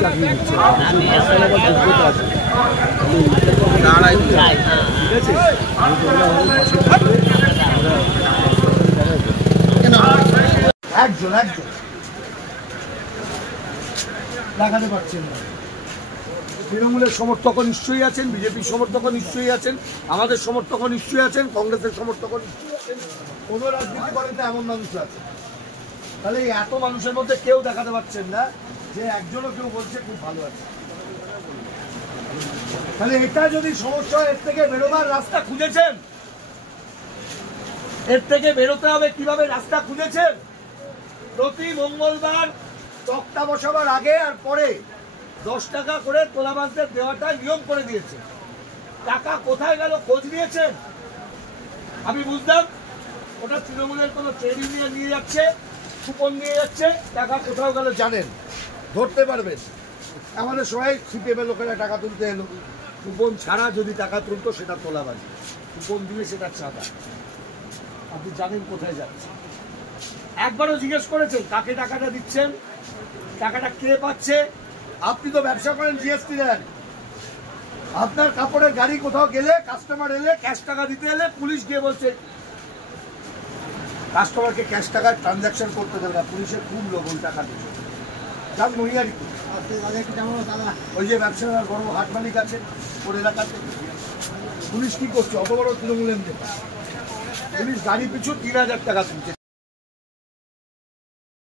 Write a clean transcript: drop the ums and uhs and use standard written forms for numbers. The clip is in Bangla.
চাকরি দিচ্ছে একজন একজন দেখাতে পারছেন না। তৃণমূলের সমর্থকও নিশ্চয়ই আছেন, বিজেপির সমর্থকও নিশ্চয়ই আছেন, আমাদের সমর্থকও নিশ্চয়ই আছেন, কংগ্রেসের সমর্থকও নিশ্চয়ই আছেন, কোনো রাজনীতি করেন না এমন মানুষ আছে। তাহলে এত মানুষের মধ্যে কেউ দেখাতে পারছেন না যে একজনও কেউ বলছে খুব ভালো আছে। তাহলে এটা যদি সমস্যা, এর থেকে বেরোবার রাস্তা খুঁজেছেন? এর থেকে বেরোতে হবে কিভাবে রাস্তা খুঁজেছেন? প্রতি মঙ্গলবার তক্তা বসাবার আগে আর পরে 10 টাকা করে তোলাবাজদের দেওয়াটা নিয়ম করে দিয়েছে। টাকা কোথায় গেল খোঁজ নিয়েছেন? আমি বুঝলাম ওটা তৃণমূলের কোনো ট্রেড ইউনিয়ন নিয়ে যাচ্ছে, কুপন নিয়ে যাচ্ছে, টাকা কোথাও গেল জানেন, ধরতে পারবেন। আমাদের সবাই সিপিএমের লোকেরা টাকা তুলতে এলো, কুপন ছাড়া যদি টাকা তুলতো সেটা তোলাবাজি, কুপন দিয়ে সেটা চাঁদা। আপনি জানেন কোথায় যাচ্ছে। একবারও জিজ্ঞেস করেছেন কাকে টাকাটা দিচ্ছেন, টাকাটা কে পাচ্ছে? আপনি তো ব্যবসা করেন, জিএসটি দেন। আপনার কাপড়ের গাড়ি কোথাও গেলে, কাস্টমার এলে, ক্যাশ টাকা দিতে এলে পুলিশ গিয়ে বলছে কাস্টমারকে ক্যাশ টাকার ট্রানজাকশন করতে দেবে না, পুলিশের খুব লোক ওই টাকা দিচ্ছে। যান মহিয়ারি ওই যে ব্যবসার বড় হাট মালিক আছে ওর এলাকাতে, পুলিশ কি করছে? অত বড় তৃণমূলের নেতা, পুলিশ গাড়ি পিছু 3000 টাকা তুলছে।